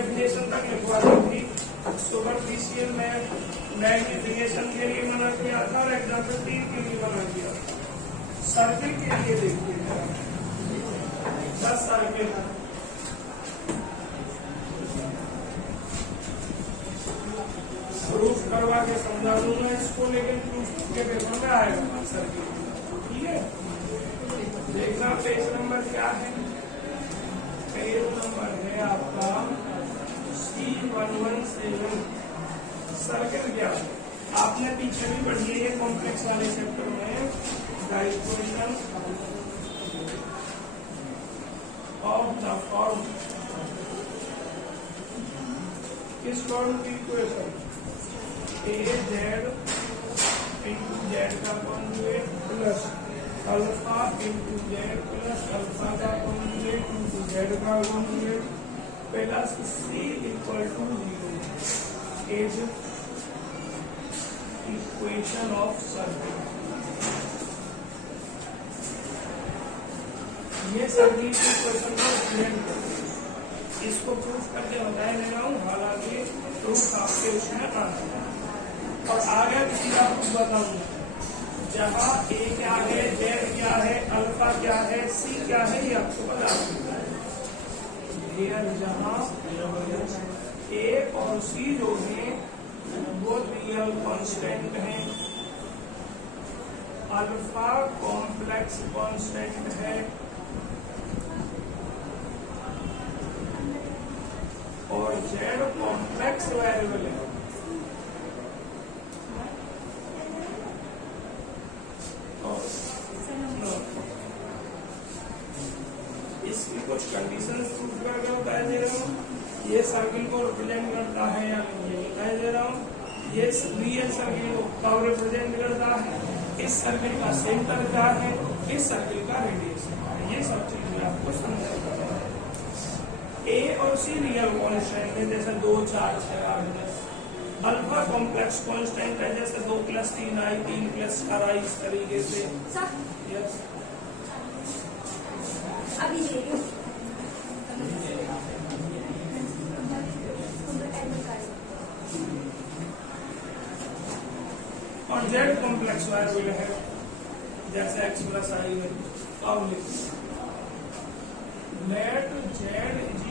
Definition तक लिखवा दी थी। सुपरफिशियल मैग्नीफिकेशन के लिए मना किया था और एग्जाम्पल के लिए मना किया था। सर्किल के लिए देखिए, बस सर्किल प्रूफ करवा के समझा दूंगा इसको, लेकिन प्रूफ के पेपर में आएगा सर्किल। ठीक है, देखना पेज नंबर क्या है। पेज नंबर है आपका C117। सर्किल क्या है आपने पीछे भी पढ़ी है, ये कॉम्प्लेक्स वाले चैप्टर में the equation of the form. किस फॉर्म की equation? A z into z का conjugate plus alpha into z plus alpha का कॉन्जुगेट इंटू जेड का conjugate plus c equal to 0 is equation of circle. ये circle की equation को represent करते हैं। इसको प्रूफ करके बताया ले रहा हूँ, हालांकि प्रूफ आपके उसमें आ है। और आगे किसी आपको बताऊंगा, जहाँ ए क्या है, जेड क्या है, अल्फा क्या है, सी क्या है, ये आपको बता दूंगा। जहाँ ए और सी जो है वो रियल कांस्टेंट है, अल्फा कॉम्प्लेक्स कांस्टेंट है और जेड कॉम्प्लेक्स वेरिएबल है। इसकी कुछ कंडीशन प्रूफ करके बता दे रहा हूँ। ये सर्किल को रिप्रेजेंट करता है या नहीं ये बता दे रहा हूँ। ये रियल सर्किल को रिप्रेजेंट करता है, इस सर्किल का सेंटर क्या है, इस सर्किल का रेडियस क्या है, ये सब चीजें आपको समझना है। ए और सी रियल कांस्टेंट है, जैसे 2 4 6 8 10। अल्फा कॉम्प्लेक्स कांस्टेंट है, जैसे 2 + 3 i 3 + 4 i, इस तरीके से। यस अभी और जेड कॉम्प्लेक्स वेरिएबल है, जैसे x + i है। अब लिखिए लेट जेड =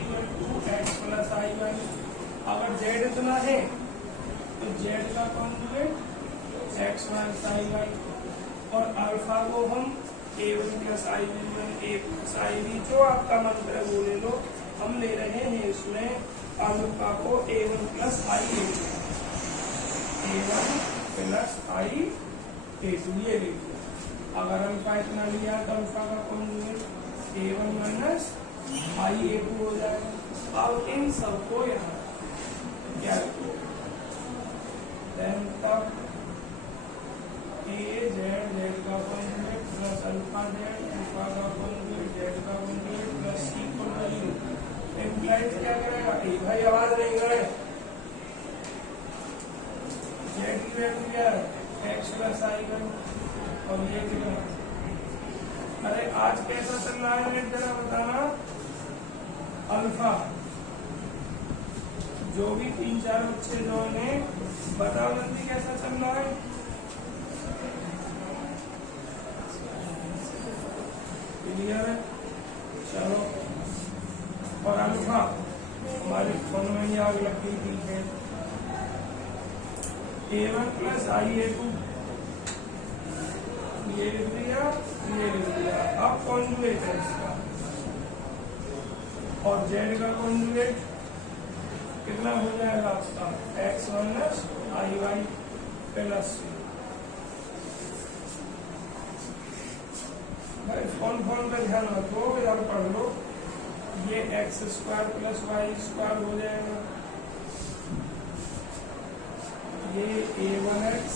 x + i। अगर जेड इतना है तो जेड का कॉन्जुगेट x + i और अल्फा को हम a1 + i1 a + i जो आपका मंत्र है वो ले लो। हम ले रहे हैं इसमें अल्फा को a1 + i a1 + i a2 ये लीजिए। अगर अल्फा इतना लिया तो अल्फा का कॉन्जुगेट a1 - i a2 हो जाएगा। अब इन सबको यहाँ क्या तब ए जेड जेड का कॉन्जुगेट प्लस अल्फा का कॉन्जुगेट जेड का कॉन्जुगेट प्लस सी को वैल्यू इम्प्लाइज क्या करेगा? ए भाई आवाज नहीं करे। जेड की वैल्यू क्या है? x + i1 और ये कितना? अरे आज कैसा चल रहा है रेट जरा बताना। अल्फा जो भी 3-4 बच्चे जो ने बताओ जल्दी कैसा चल रहा है। क्लियर है? चलो। और अल्फा हमारे फोन में ही आग लग गई थी है a1 + i a2 ये लिख दिया। अब कॉन्जुगेट है इसका और जेड का कॉन्जुगेट कितना हो जाएगा आपका? x - i plus c। भाई फोन पे ध्यान रखो, इधर पढ़ लो। ये x² + y² हो जाएगा। ये a1x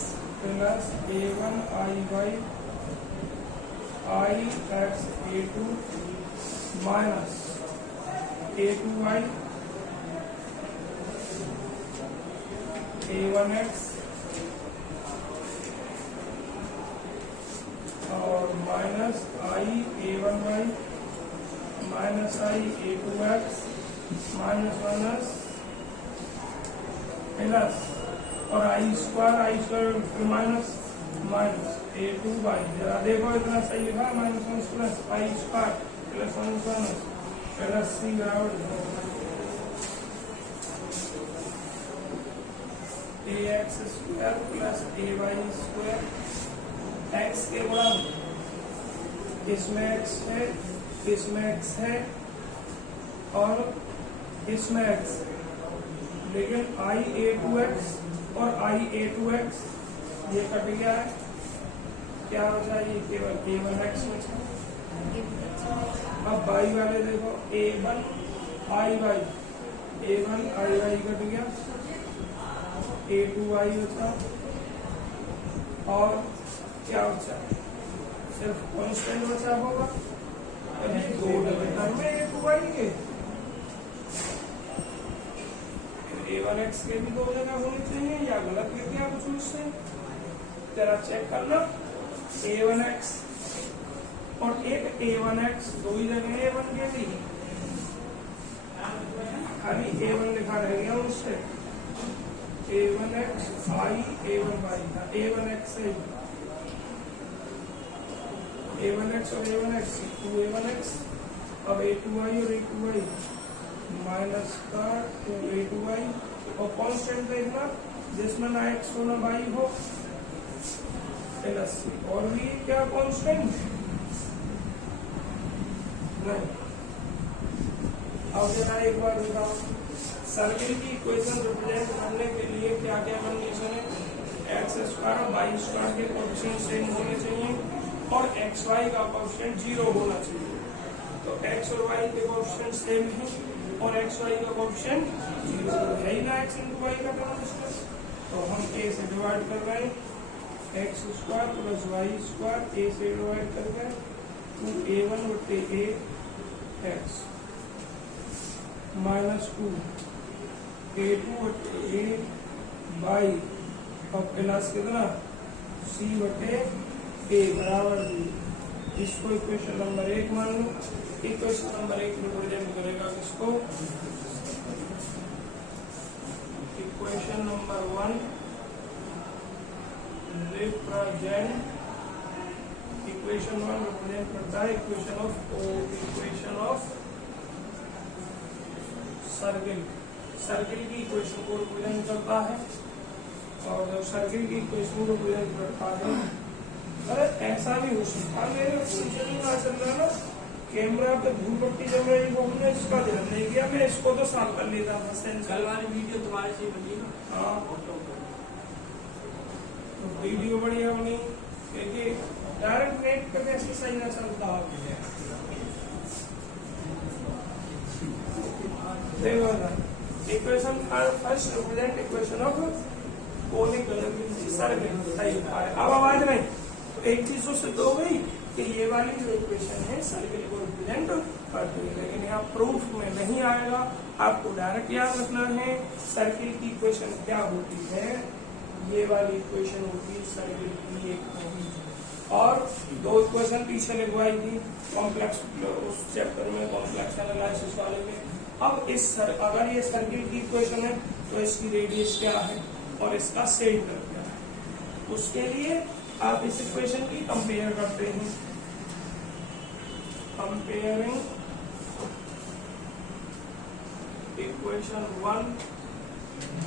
plus a1iy ix a2 minus a2y a1x और minus i a1y minus i a2x minus plus और आई स्क्वायर माइनस माइनस a2 जरा देखो इतना सही लिखा -1 प्लस आई स्क्वायर प्लस 1 प्लस c बराबर ax square plus ay square x के गुणा इसमें x है इसमें x है और इसमें x, लेकिन i a2x और i a2x ये कट गया है, क्या बचा ये केवल a1x बचा। अब y वाले देखो a1 i y कट गया, a2y बचा और क्या बचा सिर्फ कांस्टेंट बचा होगा। दो टर्म में a2y के a1x के भी दो जगह होनी चाहिए या गलत लिख दिया कुछ उससे, जरा चेक करना। a1x और एक a1x दो ही जगह a1 के भी, खाली a1 लिखा रह गया उससे। a1x i a1y था, a1x है a1x और a1x 2a1x, अब a2y और a2y माइनस का 2a2y और कांस्टेंट देखना जिसमें ना x हो ना y हो प्लस c, और भी क्या कांस्टेंट नहीं। अब जरा एक बार बताओ सर्किल की इक्वेशन रिप्रेजेंट करने के लिए क्या क्या कंडीशन है। एक्स स्क्वायर और वाई स्क्वायर के कोएफिशिएंट सेम होने चाहिए और एक्स वाई का कोएफिशिएंट 0 होना चाहिए। तो एक्स और वाई के कोएफिशिएंट सेम है और एक्स वाई का कोएफिशिएंट 0 है ही ना, एक्स इंटू वाई का कोएफिशिएंट। तो हम ए से डिवाइड कर रहे हैं X square plus Y square, A से डिवाइड करके 2a1 बटे a एक्स माइनस 2a2 बटे a वाई और प्लस कितना c बटे a बराबर 2। इसको इक्वेशन नंबर 1 मान लो। इक्वेशन नंबर 1 रिप्रेजेंट करेगा किसको, equation number 1 represent, equation 1 represent करता है इक्वेशन ऑफ सर्किल की इक्वेशन को रिप्रेजेंट करता है। और जब सर्किल की इक्वेशन को रिप्रेजेंट करता है, अरे ऐसा भी हो सकता है मेरे फंक्शन ही ना चल रहा ना, कैमरा पे धूल पट्टी जम रही वो हमने इसका ध्यान नहीं किया, मैं इसको तो साफ कर लेता था। कल वाली वीडियो तुम्हारे से बनी ना। हाँ तो वीडियो बढ़िया बनी, क्योंकि डायरेक्ट नेट पे कैसे सही ना चलता देखो ना। Equation first represent equation of conic circle, सही है। अब आवाज नहीं तो एक चीज तो सिद्ध हो गई कि ये वाली जो इक्वेशन है सर्किल को रिप्रेजेंट करती है, लेकिन यहाँ प्रूफ में नहीं आएगा। आपको डायरेक्ट याद रखना है सर्किल की इक्वेशन क्या होती है, ये वाली इक्वेशन होती है सर्किल की एक, और दो इक्वेशन पीछे लिखवाई थी कॉम्प्लेक्स उस चैप्टर में, कॉम्प्लेक्स एनालिसिस वाले में। अब अगर ये सर्किल की इक्वेशन है तो इसकी रेडियस क्या है और इसका सेंटर क्या है, उसके लिए आप इस इक्वेशन की कंपेयर करते हैं। Comparing equation 1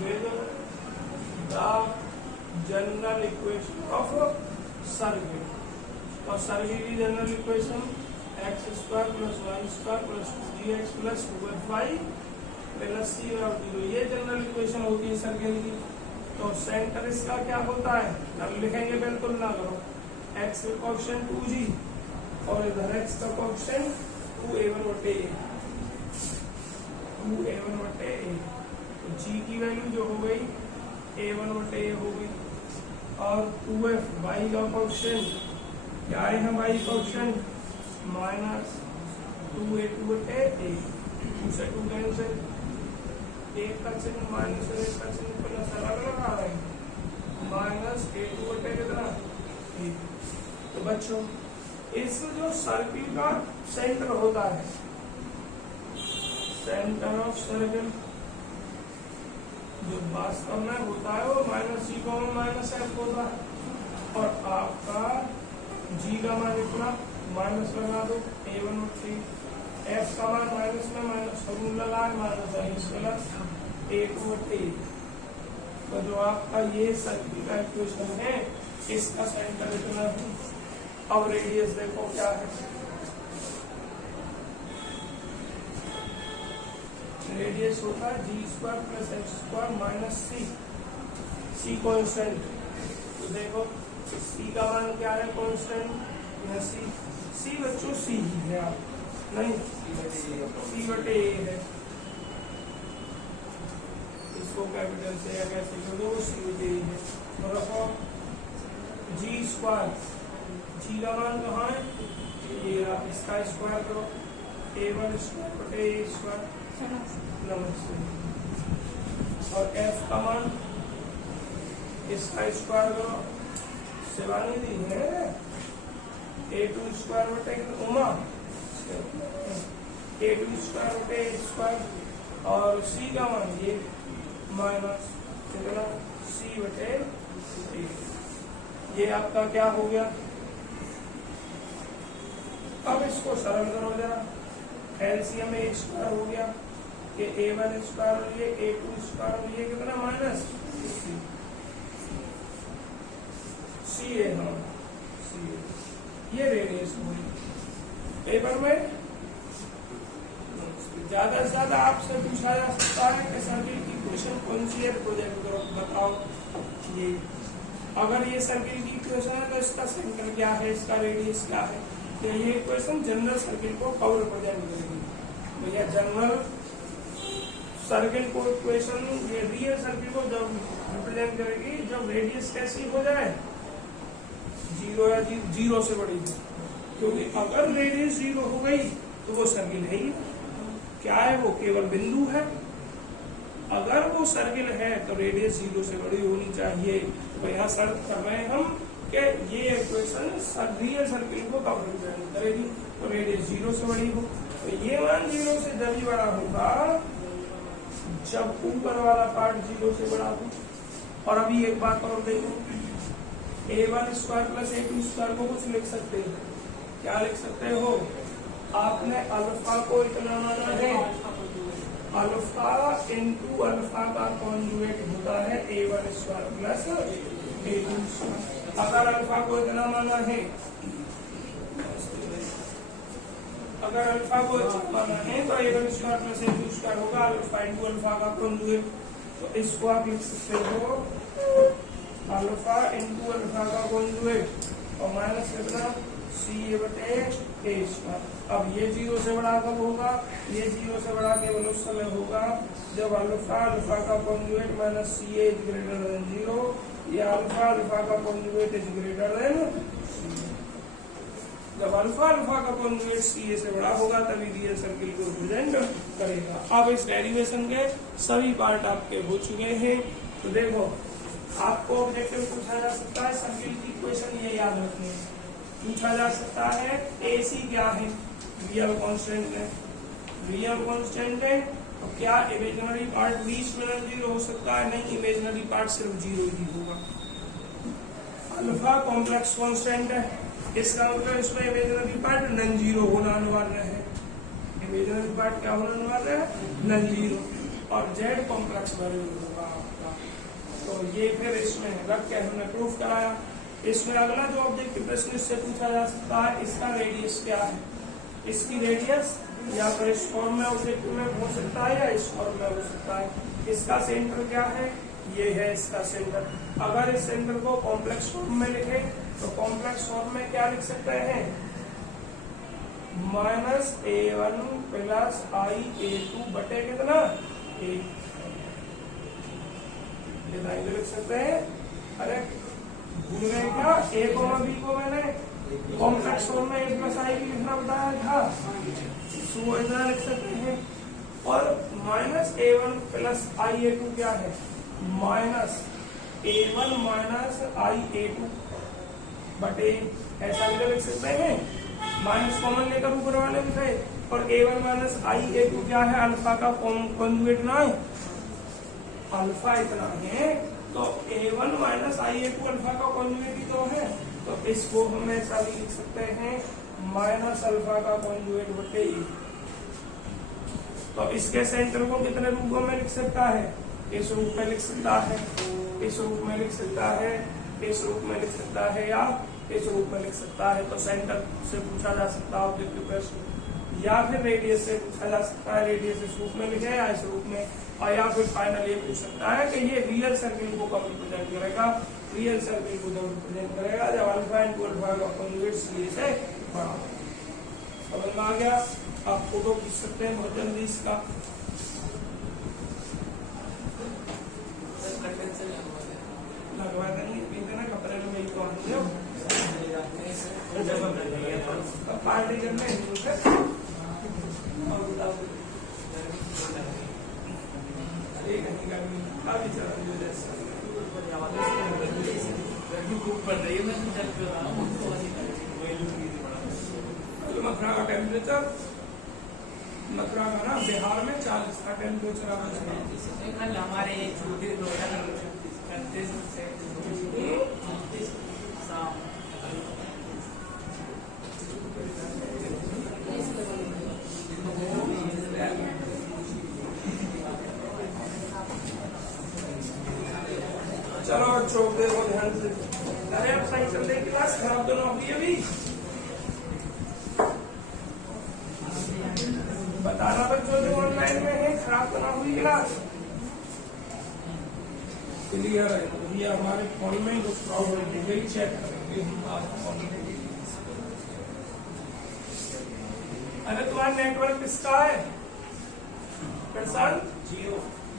with the general equation of circle, और सर्किल की general equation x square plus Y square plus 3x plus 2y plus c बराबर 0, ये जनरल इक्वेशन होती है सर्किल की। तो सेंटर इसका क्या होता है, अब लिखेंगे बिल्कुल ना करो, x का कोएफिशिएंट 2g और इधर x का कोएफिशिएंट 2a1 बटे a, 2a1 बटे a। तो g की वैल्यू जो हो गई a1 बटे a हो गई, और 2f y का कोएफिशिएंट क्या है, y कोएफिशिएंट माइनस 2a2 बटे a, 2 से 2 कैंसिल, एक का चिन्ह माइनस और एक का चिन्ह प्लस अलग अलग आ रहे हैं, माइनस a2 बटे कितना a। तो बच्चों इस जो सर्किल का सेंटर होता है, सेंटर ऑफ सर्किल जो वास्तव में होता है वो माइनस जी कॉमन माइनस एफ होता है, और आपका जी का मान इतना माइनस लगा दो A1 बटे एफ का मान माइनस में माइनस फॉर्मूला लगा माइनस प्लस A2 बटे, तो जो आपका ये सर्किल का इक्वेशन है इसका सेंटर इतना है। अब रेडियस देखो क्या है, रेडियस होता है G square plus H square minus C constant. तो देखो सी का मान क्या है कॉन्स्टेंट, सी बच्चों सी ही है, आप नहीं सी बटे ए है, इसको कैपिटल से या कैसे कर दो सी बटे ए है। तो रखो जी स्क्वायर, जी का मान कहाँ है, ये इसका स्क्वायर करो A1 स्क्वायर बटे ए स्क्वायर नमस्ते, और एफ का मान इसका स्क्वायर करो शिवानी दी है A2 स्क्वायर बटे उमा A2 स्क्वायर बटे ए स्क्वायर, और सी का मान ये माइनस कितना सी बटे ए। ये आपका क्या हो गया, अब इसको सरल करो जरा, एलसीएम ए स्क्वायर हो गया, ये A1 स्क्वायर और ये A2 स्क्वायर और ये कितना माइनस सी है, हाँ सी है, ये रेडियस हुई। पेपर में ज्यादा से ज्यादा आपसे पूछा जा सकता है कि सर्किल की इक्वेशन कौन सी है, प्रोजेक्ट करो बताओ। ये अगर ये सर्किल की इक्वेशन है तो इसका सेंटर क्या है, इसका रेडियस क्या है, तो ये इक्वेशन जनरल सर्किल को कब रिप्रेजेंट करेगी भैया, जनरल सर्किल को इक्वेशन ये रियल सर्किल को जब रिप्रेजेंट करेगी जब रेडियस कैसी हो जाए, जीरो या जीरो से बड़ी हो, क्योंकि अगर रेडियस जीरो हो गई तो वो सर्किल है ही क्या है, वो केवल बिंदु है। अगर वो सर्किल है तो रेडियस जीरो से बड़ी होनी चाहिए। तो यहाँ शर्त कर रहे हैं हम कि ये इक्वेशन रियल सर्किल को कब रिप्रेजेंट करेगी, तो रेडियस जीरो से बड़ी हो। तो ये मान जीरो से जब ही बड़ा होगा जब ऊपर वाला पार्ट जीरो से बड़ा हो। और अभी एक बात और देखो, A1 square plus A2 square को कुछ लिख सकते हैं, क्या लिख सकते हो, आपने अल्फा को इतना माना है, अल्फा इंटू अल्फा का कॉन्जुगेट होता है A1 square plus A2 square. अगर अल्फा को इतना माना है, अगर अल्फा को इतना माना है तो A1 square plus A2 square होगा अल्फा इंटू अल्फा का कॉन्जुगेट। तो इसको आप लिख सकते हो अल्फा इंटू अल्फा का कॉन्जुगेट और माइनस कितना सी बटे ए स्क्वायर। अब ये जीरो से बड़ा कब होगा, ये जीरो से बड़ा केवल उस समय होगा जब अल्फा अल्फा का conjugate minus c is greater than zero, या अल्फा अल्फा का कॉन्जुगेट इज ग्रेटर देन, जब अल्फा अल्फा का कॉन्जुगेट सी से बड़ा होगा तभी रियल सर्किल को रिप्रेजेंट करेगा। अब इस डेरिवेशन के सभी पार्ट आपके हो चुके हैं। तो देखो आपको ऑब्जेक्टिव पूछा जा सकता है सर्किल की इक्वेशन ये याद रखनी है, पूछा जा सकता है AC क्या है, रियल कांस्टेंट है, रियल कांस्टेंट है तो क्या इमेजिनरी पार्ट बीच में नॉन जीरो हो सकता है, नहीं इमेजिनरी पार्ट सिर्फ जीरो ही होगा। अल्फा कॉम्प्लेक्स कांस्टेंट है, इसका मतलब इसमें इमेजिनरी पार्ट नॉन जीरो होना अनिवार्य है, इमेजिनरी पार्ट क्या होना अनिवार्य है नॉन जीरो, और Z कॉम्प्लेक्स वेरिएबल होगा आपका। तो ये फिर इसमें रख के हमने प्रूफ कराया। इसमें अगला जो ऑब्जेक्टिव प्रश्न इससे पूछा जा सकता है इसका रेडियस क्या है, इसकी रेडियस या तो इस फॉर्म में ऑब्जेक्टिव में हो सकता है या इस फॉर्म में हो सकता है। इसका सेंटर क्या है, ये है इसका सेंटर। अगर इस सेंटर को कॉम्प्लेक्स फॉर्म में लिखे तो कॉम्प्लेक्स फॉर्म में क्या लिख सकते हैं, माइनस A1 प्लस IA2 बटे कितना ए, लिख सकते हैं। अरे भूल गए क्या, A को और B को मैंने कॉम्प्लेक्स फॉर्म में A प्लस I भी लिखना बताया था, वो इतना लिख सकते हैं। और माइनस A1 प्लस IA2 क्या है, माइनस A1 माइनस IA2 बटे, ऐसा भी लिख सकते हैं, माइनस कॉमन लेकर ऊपर वाले लिखे, और A1 माइनस IA2 क्या है, अल्फा का कॉन्जुगेट ना है, अल्फा इतना है, तो A1 माइनस IA2 अल्फा का कॉन्जुगेट ही तो है, तो इसको हम ऐसा भी लिख सकते हैं माइनस अल्फा का कॉन्जुगेट बटे E। तो इसके सेंटर को कितने रूपों में लिख सकता है? इस रूप में लिख सकता है, इस रूप में लिख सकता है, इस रूप में लिख सकता है, या इस रूप में लिख सकता है। तो सेंटर से पूछा जा सकता है ऑब्जेक्टिव प्रश्न, या फिर रेडियस से पूछा जा सकता है, रेडियस इस रूप में लिखे या इस रूप में, और या फिर फाइनल ये पूछ सकता है कि ये रियल सर्किल को कब रिप्रेजेंट करेगा? रियल सर्किल को जब रिप्रेजेंट करेगा जब अल्फा इंटू अल्फा का कॉन्जुगेट सीए से बड़ा हो। समझ में आ गया? आप फोटो खींच सकते हैं बहुत जल्दी इसका। लगवा देंगे ना कपड़े में मेरी कौन पार्टी करने मथुरा का टेम्परेचर, मथुरा का ना बिहार में 40 का टेम्परेचर हमारे छोटे चलो छोड़ दे वो ध्यान से। अरे अब सही चल रही क्लास, खराब तो ना हुई अभी? बताना बच्चों जो ऑनलाइन में है, खराब तो ना हुई क्लास? क्लियर है? ये हमारे फोन में कुछ प्रॉब्लम है, यही चेक करेंगे। अरे तुम्हारा नेटवर्क किसका है? जियो।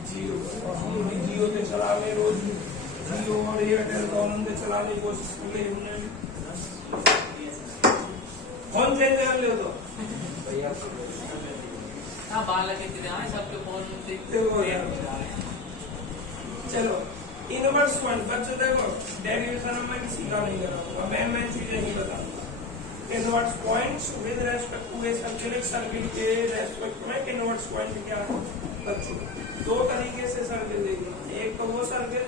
जियो, हम भी जियो से चला रहे रोज, जियो और एयरटेल दोनों से चलाने की कोशिश कर रहे हैं। फोन चेंज कर ले तो हाँ बाल के सबके फोन देखते हो यार। चलो इनवर्स पॉइंट बच्चों देखो, डेरिवेशन में किसी का नहीं कराऊंगा, मैं चीजें ही बताऊंगा। Inverse points with respect to a circle, circle के रेस्पेक्ट में इनवर्स पॉइंट क्या है बच्चों? दो तरीके से सर्किल देखिए, एक तो वो सर्किल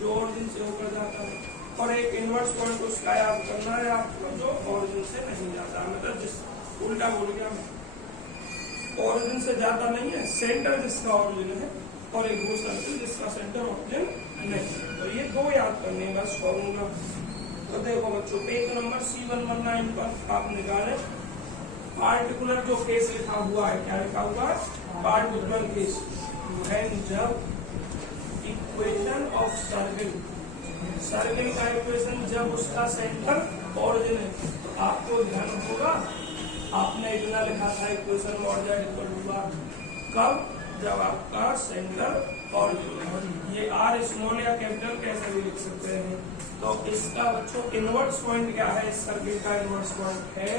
जो ओरिजिन से होकर जाता है, और एक इनवर्स पॉइंट उसका याद करना है आपको जो ओरिजिन से नहीं जाता। मतलब जिस उल्टा बोल गया मैं, ओरिजिन से जाता नहीं है, सेंटर जिसका ओरिजिन है, और एक वो सर्किल जिसका सेंटर ओरिजिन नहीं। तो ये दो याद करने का फॉर्मूला। तो देखो बच्चों, पेज नंबर C119 पर आप निकाले पार्टिकुलर जो केस लिखा हुआ है। क्या लिखा हुआ है? Particular case. जब इक्वेशन ऑफ सर्किल, सर्किल का इक्वेशन जब उसका सेंटर ओरिजिन है, तो आपको ध्यान होगा आपने इतना लिखा था इक्वेशन मॉड कब? जब आपका सेंटर ओरिजिन है। ये आर स्मॉल या कैपिटल कैसे भी लिख सकते हैं। तो इसका बच्चों इनवर्स पॉइंट क्या है? इस सर्किल का इनवर्स पॉइंट है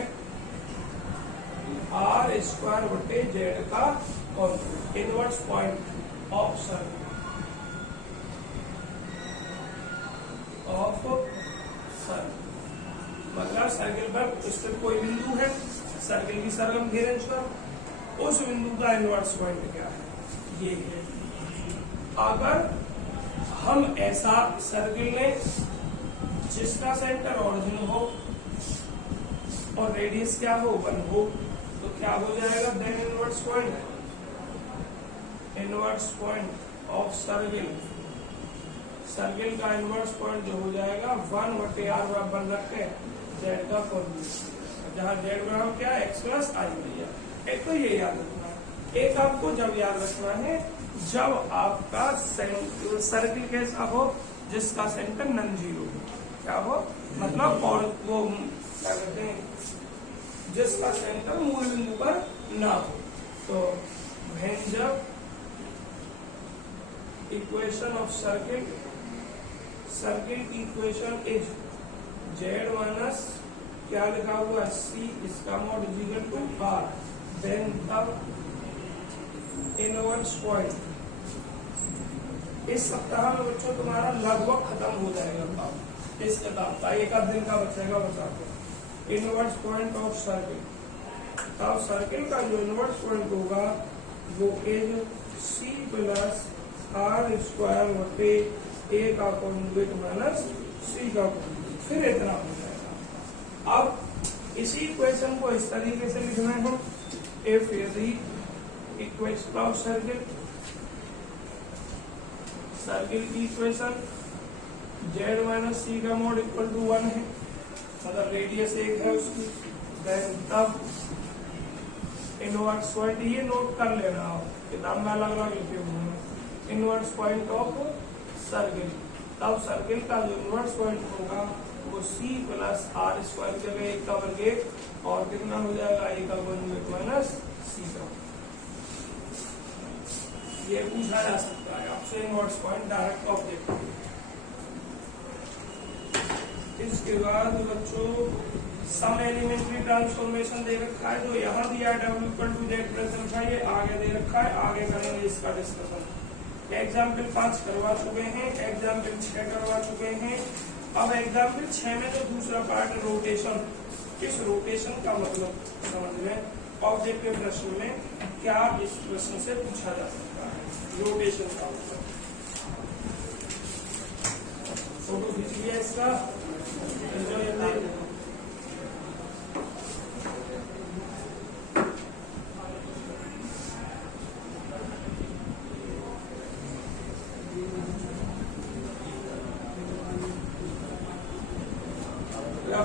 आर स्क्वायर बटे जेड का इनवर्स पॉइंट ऑफ सर्किल, मतलब सर्किल पर स्थित कोई बिंदु है, सर्किल की सरगम घेरेंज पर, उस बिंदु का इनवर्स पॉइंट क्या है? ये है। अगर हम ऐसा सर्किल लें जिसका सेंटर ओरिजिन हो और रेडियस क्या हो? 1 हो, तो क्या हो जाएगा? Then inverse point, inverse point of circle, circle का इनवर्स पॉइंट जो हो जाएगा 1/r बराबर रख के जेड का फॉर्मूला, जहाँ जेड बराबर क्या है? x प्लस आई भैया। एक तो ये याद रखना है। एक आपको जब याद रखना है जब आपका सर्किल कैसा हो जिसका सेंटर नॉन जीरो हो। क्या हो? मतलब और वो क्या कहते हैं, जिसका सेंटर मूल बिंदु पर ना हो। तो जब इक्वेशन ऑफ सर्किल, सर्किल की इक्वेशन इज जेड माइनस क्या लिखा हुआ है? सी, इसका mod is equal to r, then तब इनवर्स पॉइंट। इस सप्ताह में बच्चों तुम्हारा लगभग खत्म हो जाएगा काम, इस किताब का एक आध दिन का बचेगा बचा के। इनवर्स पॉइंट ऑफ सर्किल, तब सर्किल का जो इनवर्स पॉइंट होगा वो is c plus r square बटे ए का कॉन्जुगेट माइनस सी का कॉन्जुगेट, फिर इतना हो जाएगा। अब इसी इक्वेशन को इस तरीके से लिखना है, इफ यदि इक्वेशन ऑफ सर्किल, सर्किल की इक्वेशन जेड माइनस सी का मोड इक्वल टू 1 है, मतलब रेडियस 1 है उसकी, देन तब इनवर्स पॉइंट, ये नोट कर लेना आप, किताब में अलग अलग लिखे हुए हैं, इनवर्स पॉइंट ऑफ सर्किल, तब सर्किल का जो इनवर्स पॉइंट होगा वो सी प्लस आर स्क्वायर की जगह 1 का वर्ग 1 और कितना हो जाएगा ए का कॉन्जुगेट माइनस सी का। ये पूछा जा सकता है आपसे इनवर्स पॉइंट डायरेक्ट ऑब्जेक्ट। इसके बाद बच्चों सम एलिमेंट्री ट्रांसफॉर्मेशन दे रखा है, जो यहाँ दिया है डब्ल्यू equal to z plus alpha, ये आगे दे रखा है, आगे करेंगे इसका डिस्कशन। एग्जाम्पल 5 करवा चुके हैं, एग्जाम्पल 6 करवा चुके हैं। अब एग्जाम्पल 6 में जो दूसरा पार्ट रोटेशन, इस रोटेशन का मतलब समझ लें ऑब्जेक्टिव प्रश्न में क्या इस प्रश्न से पूछा जा सकता है, रोटेशन का मतलब। फोटो खींचिए इसका,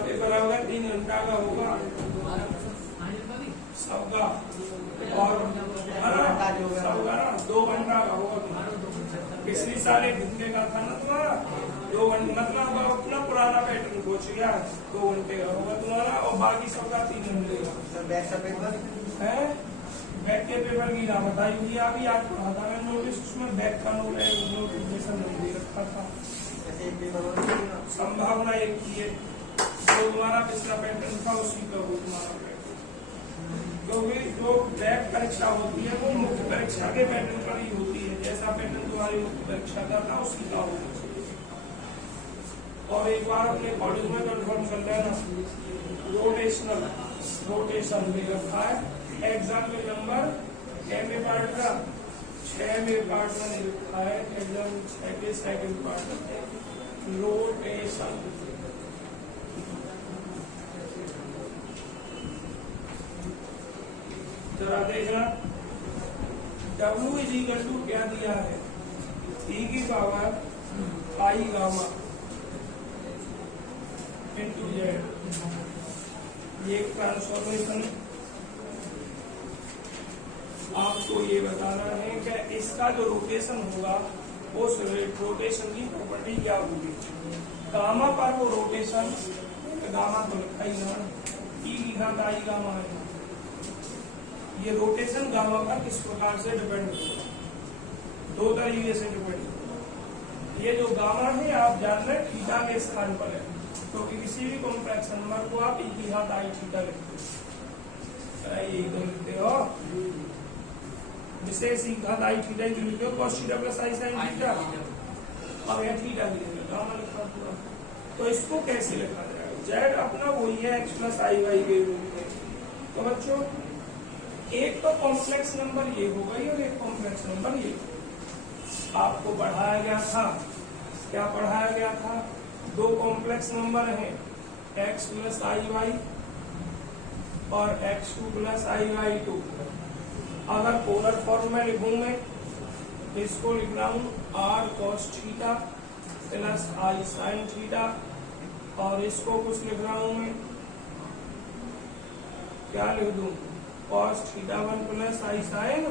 पेपर होगा 3 घंटा का होगा सबका, और सबका ना 2 घंटा का होगा। पिछली साल 1 घंटे का था ना तुम्हारा, 2 घंटे, मतलब अपना पुराना पैटर्न पहुंच गया, 2 घंटे का होगा तुम्हारा, और बाकी सबका 3 घंटे का। बैक का पेपर है, बैक के पेपर की ना बताइए, अभी आज पढ़ा था मैं नोटिस, उसमें बैक का नोटिफिकेशन नहीं दे रखा था। संभावना एक की है, जो तुम्हारा पिछला पैटर्न था उसी का हो तुम्हारा पैटर्न, क्योंकि जो बैक परीक्षा होती है वो मुख्य परीक्षा के पैटर्न पर ही होती है, जैसा पैटर्न तुम्हारी मुख्य परीक्षा का था उसी का होना चाहिए। और एक बार अपने कॉलेज में कन्फर्म कर लेना, रोटेशनल रोटेशन दे रखा है, एग्जाम्पल नंबर 6 में पार्ट का 6 में पार्ट में लिखा है, एग्जाम 6 के सेकंड पार्ट रोटेशन। जरा देखना, W इज इक्वल टू क्या दिया है, ई की पावर आई गामा इंटू जेड, ये ट्रांसफॉर्मेशन आपको ये बताना है कि इसका जो रोटेशन होगा उस रोटेशन की प्रॉपर्टी क्या होगी। गामा पर वो रोटेशन, गामा तो लिखा ही ना, ई की घात आई गामा है, ये रोटेशन गामा पर किस प्रकार से डिपेंड होगा, 2 तरीके से डिपेंड होगा। ये जो गामा है आप जान रहे थीटा के स्थान पर है, क्योंकि किसी भी कॉम्प्लेक्स नंबर को आप ई की घात आई थीटा लिखते हो, विशेष ई घात आई थीटा लिखते हो, cos थीटा प्लस आई साइन थीटा, अब यह थीटा गामा लिखा हुआ, तो इसको कैसे लिखा जाएगा, जेड अपना वही है एक्स प्लस आई वाई के रूप में। तो बच्चों एक तो कॉम्प्लेक्स नंबर ये होगा और एक कॉम्प्लेक्स नंबर ये, आपको पढ़ाया गया था, क्या पढ़ाया गया था, 2 कॉम्प्लेक्स नंबर हैं x प्लस आई वाई और x2 प्लस आई वाई 2। अगर पोलर फॉर्म में लिखूं मैं, इसको लिख रहा हूं r cos थीटा प्लस आई साइन थीटा, और इसको कुछ लिख रहा हूं मैं, क्या लिख दूं, cos थीटा 1 प्लस आई साइन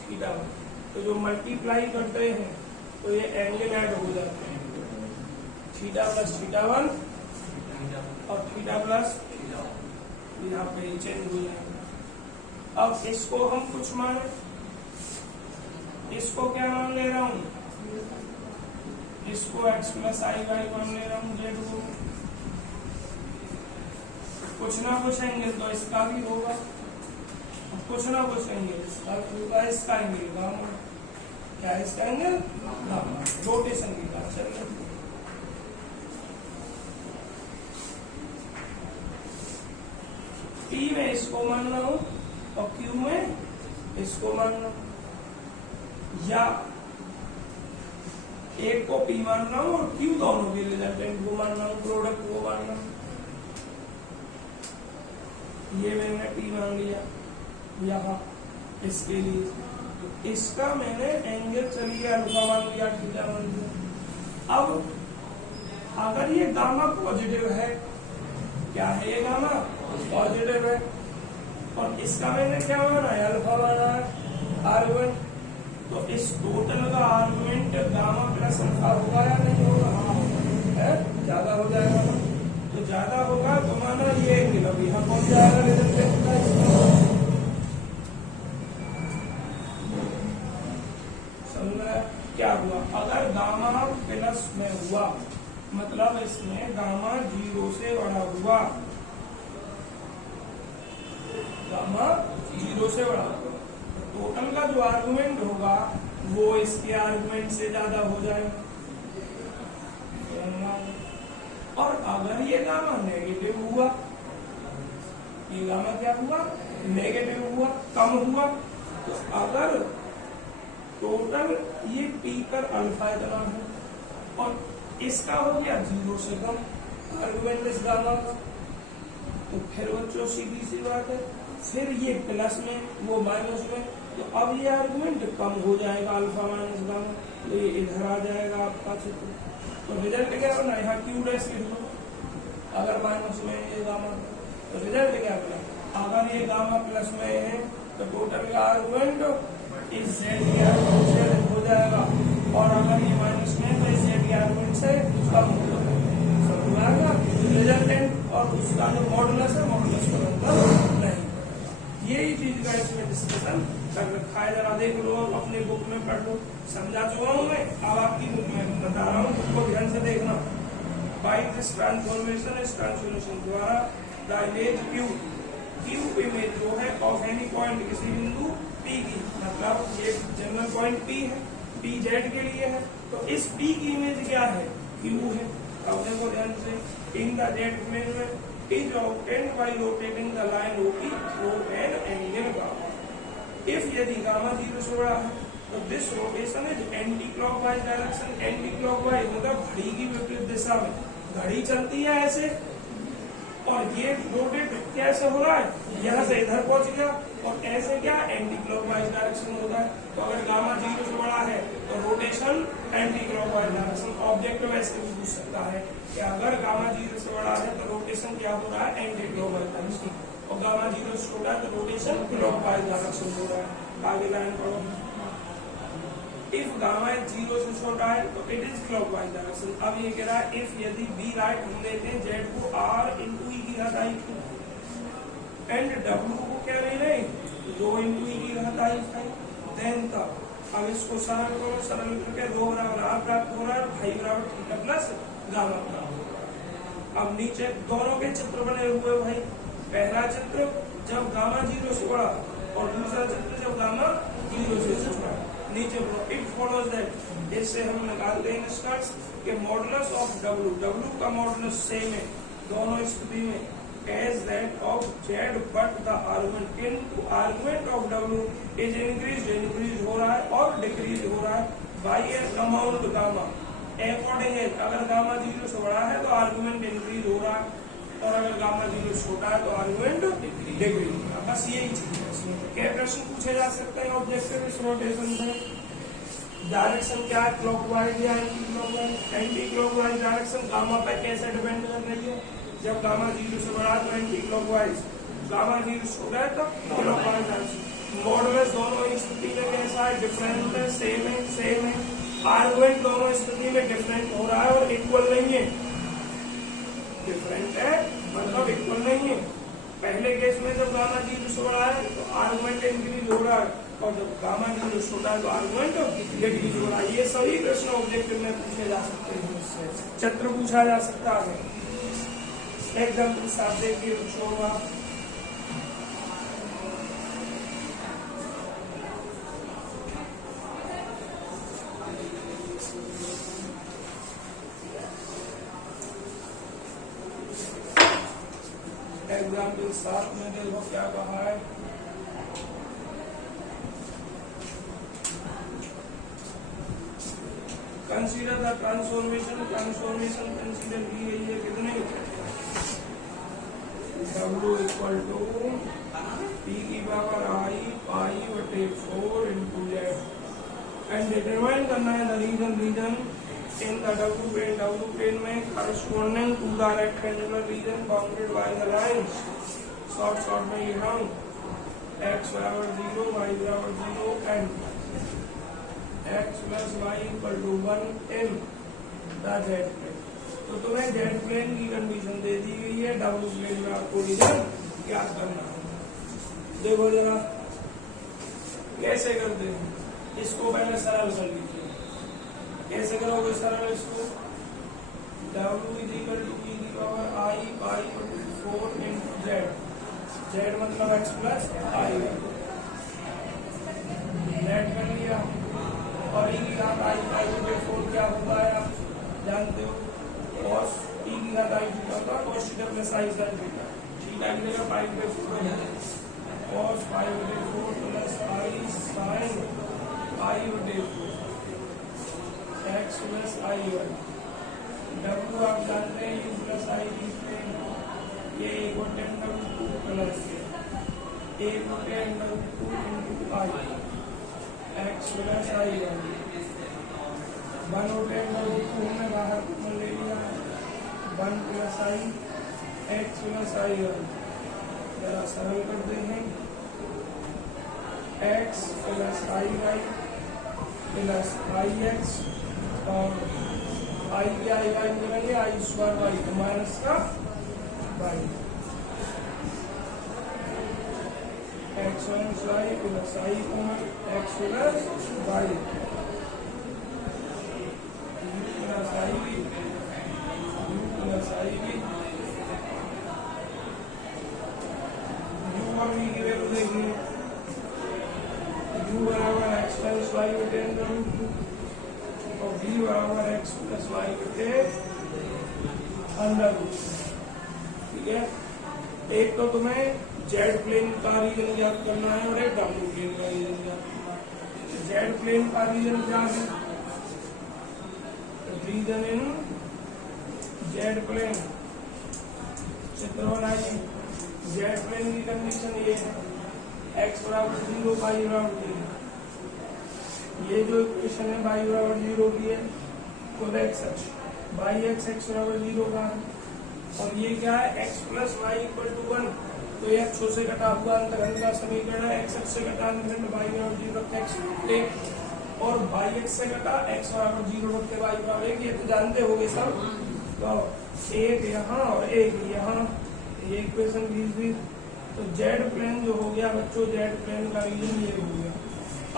थीटा 1। तो जो मल्टीप्लाई करते हैं तो ये एंगल ऐड हो जाते हैं, थीटा प्लस थीटा 1 और थीटा प्लस यहाँ पे चेंज हो जाएगा। अब इसको हम कुछ मान, इसको क्या मान ले रहा हूँ, इसको x प्लस आई वाई मान ले रहा हूँ, जेड को कुछ ना कुछ एंगल तो इसका भी होगा, कुछ ना कुछ एंगल इसका भी होगा, इसका एंगल गामा, क्या इसका एंगल गामा, रोटेशन की बात चल रही है। P में इसको मान रहा हूं और Q में इसको मान रहा हूं, या एक को P मान रहा हूँ और Q दोनों के रिजल्टेंट को मान रहा हूँ, प्रोडक्ट को मान रहा हूँ। ये मैंने P मान लिया यहाँ इसके लिए, तो इसका मैंने एंगल चलिए अल्फा मान लिया, थीटा मान लिया। अब अगर ये गामा पॉजिटिव है, क्या है ये गामा पॉजिटिव है, और इसका मैंने क्या माना है, अल्फा माना है आर्गुमेंट, तो इस टोटल का आर्गुमेंट गामा प्लस अल्फा होगा या नहीं होगा, है ज्यादा हो जाएगा ना, तो ज्यादा होगा तो माना ये एंगल अब यहाँ पहुंच जाएगा रिजल्टेंट का। समझ क्या हुआ, अगर गामा प्लस में हुआ मतलब इसमें गामा 0 से बड़ा हुआ, गामा 0 से बड़ा हुआ, टोटल का जो आर्गुमेंट होगा वो इसके आर्गुमेंट से ज्यादा हो जाएगा। और अगर ये गामा नेगेटिव हुआ, ये गामा क्या हुआ, नेगेटिव हुआ, कम हुआ, तो अगर टोटल ये P पर अल्फा इतना है और इसका हो गया 0 से कम आर्गुमेंट इस गामा का, तो फिर बच्चों सीधी सी बात है, फिर ये प्लस में वो माइनस में, तो अब ये आर्गुमेंट कम हो जाएगा अल्फा माइनस गामा, तो ये इधर आ जाएगा आपका चित्र। तो रिजल्ट क्या बना, यहाँ Q डैश लिख दो, अगर माइनस में ये गामा, तो रिजल्ट क्या बना, अगर ये गामा प्लस में है तो टोटल का आर्गुमेंट इस Z के आर्गुमेंट से हो जाएगा, और अगर ये माइनस में तो इस Z के आर्गुमेंट से कम हो जाएगा रिजल्टेंट, और उसका जो मॉडुलस है मॉडुलस को नहीं। यही चीज का इसमें डिस्कशन कर रखा है, जरा देख लो, अपने बुक में पढ़ लो, समझा चुका हूँ मैं, अब आपकी बुक में बता रहा हूँ, बुक को ध्यान से देखना। बाय दिस ट्रांसफॉर्मेशन इस ट्रांसफॉर्मेशन द्वारा द इमेज Q इमेज जो है ऑफ एनी पॉइंट किसी बिंदु P की, मतलब ये जनरल पॉइंट P है, P Z के लिए है, तो इस P की इमेज क्या है, Q है। अब देखो ध्यान से, इन द Z इमेज में is obtained by rotating the line OP through an angle gamma. If यदि गामा 0 से बड़ा है तो this rotation is anti clockwise direction, anti clockwise मतलब घड़ी की विपरीत दिशा में, घड़ी चलती है ऐसे, और ये रोटेट कैसे हो रहा है, यहाँ से इधर पहुंच गया, और ऐसे क्या एंटी क्लॉकवाइज डायरेक्शन होता है। तो अगर गामा 0 से बड़ा है तो rotation anti clockwise direction. Object वैसे भी पूछ सकता है कि अगर गामा 0 से बड़ा है तो रोटेशन क्या हो रहा है, एंटी क्लॉकवाइज डायरेक्शन, और गामा 0 से छोटा है तो रोटेशन क्लॉकवाइज डायरेक्शन हो रहा है। आगे लाइन पढ़ो, इफ गामा 0 से छोटा है तो इट इज क्लॉकवाइज डायरेक्शन। अब ये कह रहा है इफ यदि बी राइट हम लेते हैं Z को R इंटू ई की घात आई एंड W को क्या ले रहे हैं, 2 इंटू ई की घात आई, देन तब अब इसको सरल करो, सरल करके 2 बराबर R प्राप्त हो रहा है, भाई बराबर थीटा प्लस गामा प्राप्त हो रहा है। अब नीचे दोनों के चित्र बने हुए भाई, पहला चित्र जब गामा 0 से बड़ा और दूसरा चित्र जब गामा 0 से छोटा। नीचे इट फॉलोज दैट, इससे हम निकालते हैं निष्कर्ष कि मॉडुलस ऑफ W का मॉडुलस सेम है दोनों स्थिति में, as that of Z but the argument into argument of W is increase हो रहा है और डिक्रीज हो रहा है by an amount gamma according as. अगर गामा 0 से बड़ा है तो आर्गुमेंट इंक्रीज हो रहा है, और अगर गामा 0 छोटा है तो आर्गुमेंट डिक्रीज हो रहा है। बस यही चीज है। क्या प्रश्न पूछे जा सकते हैं ऑब्जेक्टिव इस रोटेशन से, डायरेक्शन क्या है, क्लॉकवाइज या anti clockwise. Anti clockwise direction gamma पर कैसे डिपेंड कर रही है, जब गामा 0 से बड़ा तो एंटी क्लॉकवाइज, गामा 0 से छोटा है तो क्लॉकवाइज डायरेक्शन। मॉडुलस दोनों स्थिति में कैसा है, डिफरेंट है, सेम है। आर्गुमेंट दोनों स्थिति में डिफरेंट हो रहा है और इक्वल नहीं है, डिफरेंट है मतलब इक्वल नहीं है। पहले केस में जब गामा 0 से बड़ा है तो आर्गुमेंट इंक्रीज हो रहा है, और जब गामा 0 से छोटा है तो आर्गुमेंट डिक्रीज हो रहा है। ये सभी प्रश्न ऑब्जेक्टिव में पूछे जा सकते हैं, इससे चित्र पूछा जा सकता है। एग्जाम्पल साथ देखिए छोड़ो आप, एग्जाम्पल 7 में देखो क्या कहा है, कंसीडर द ट्रांसफॉर्मेशन कंसीडर की गई है कितनी W इक्वल टू P की पावर I पाई बटे 4 इंटू Z एंड डिटरमाइन करना है the region in the W plane में corresponding to the rectangular region bounded by the lines short में ये हम x बराबर 0 y बराबर 0 and x plus y equal to 1 in the Z plane. तो तुम्हें Z प्लेन की कंडीशन दे दी गई है, W प्लेन में आपको रीजन ज्ञात करना है। देखो जरा कैसे करते हैं इसको, पहले सरल कर लीजिए। कैसे करोगे सरल इसको, W is equal to P की पावर I पाई बटे 4 इंटू Z मतलब x प्लस I नेट कर लिया और e की घात I पाई बटे 4 क्या होता है आप जानते हो, cos e की घात I थीटा होता है, cos theta plus I sin theta, theta की जगह पाई बटे 4 है, cos पाई बटे 4 प्लस I sin पाई बटे 4 x प्लस I1। W आप जानते हैं u प्लस I ये equal two plus a √2 into I x plus I1 1/√2 हमने बाहर कॉमन ले लिया 1 plus I x plus I1। जरा सरल करते हैं x plus I plus IX और I की I करेंगे I स्क्वायर y तो माइनस का y x minus y plus I x plus y plus I plus I u और v की वैल्यू देखिए, u बराबर x प्लस y बटे √2 और v बराबर x प्लस y बटे √2। ठीक है, एक तो तुम्हें जेड प्लेन का रीजन ज्ञात करना है और एक W प्लेन का रीजन ज्ञात करना है। जेड प्लेन का रीजन क्या है, रीजन इन जेड प्लेन चित्र बनाइए। जेड प्लेन की कंडीशन ये है x बराबर 0 y बराबर 0, ये जो इक्वेशन है y बराबर 0 की है तो x अक्ष y x बराबर 0 का है और ये क्या है x plus y equal to 1, तो ये अक्षों से कटा हुआ अंतखंड का समीकरण है। x अक्ष से कटा अंतखंड y बराबर 0 रखते x एक और y x से कटा x बराबर 0 रखते y बराबर 1, ये तो जानते होगे सब। तो एक यहाँ और एक यहाँ, ये इक्वेशन 20 तो जेड प्लेन जो हो गया बच्चों, जेड प्लेन का रीजन ये हो गया।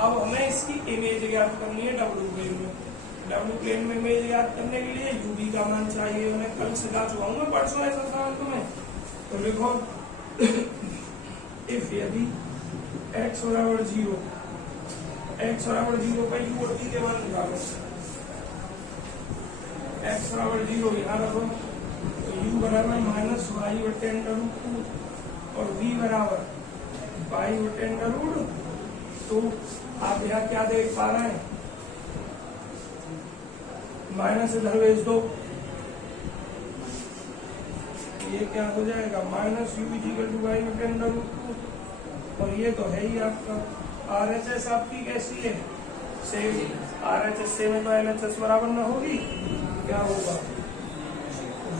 अब हमें इसकी इमेज ज्ञात करनी है W प्लेन में। W प्लेन में इमेज ज्ञात करने के लिए UV का मान चाहिए, उन्हें कल सिखा चुका हूँ मैं परसों ऐसा सवाल तुम्हें। तो लिखो इफ यदि x बराबर 0 पर u और v के मान निकालो, x बराबर 0 यहाँ रखो तो u बराबर माइनस y बटे √2 और v बराबर y बटे √2। आप यहाँ क्या देख पा रहे हैं, माइनस इधर भेज दो, ये क्या हो जाएगा minus u equal to y बटे √2 और ये तो है ही आपका RHS आपकी कैसी है सेम, RHS से में तो LHS बराबर ना होगी, क्या होगा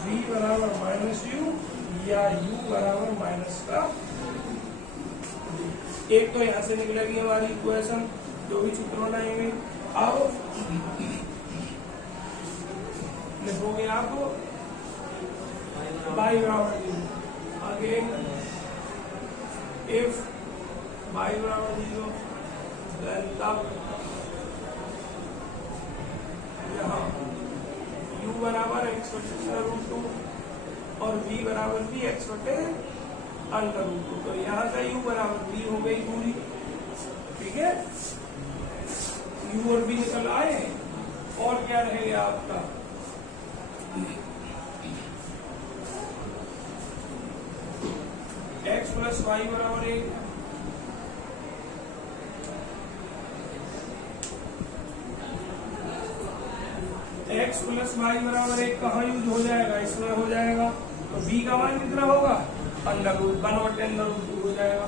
v बराबर माइनस u या u बराबर माइनस का एक, तो यहाँ से निकलेगी हमारी इक्वेशन जो भी सूत्र बनाएंगे। अब लिखोगे आप y बराबर 0, आगे इफ y बराबर 0 देन तब यहाँ u बराबर x बटे √2 और v बराबर भी x बटे √2, तो यहाँ से u बराबर v हो गई पूरी। ठीक है, u और v निकल आए और क्या रहेगा आपका x प्लस y बराबर 1, x प्लस वाई बराबर 1 कहाँ यूज हो जाएगा, इसमें हो जाएगा। तो v का मान कितना होगा, अंडर रूट 1/√2 हो जाएगा।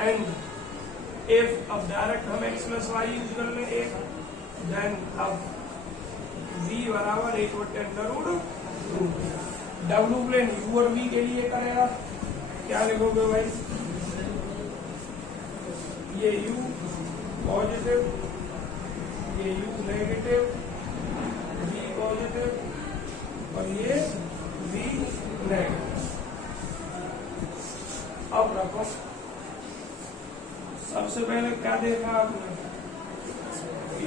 एंड इफ अब डायरेक्ट हम x प्लस वाई यूज कर लें 1, देन अब v बराबर 1/√2। डब्ल्यू प्लेन u और v के लिए करेगा, क्या लिखोगे भाई, ये u पॉजिटिव, ये u नेगेटिव, v पॉजिटिव और ये v नेगेटिव। अब रखो, सबसे पहले क्या देखा आपने,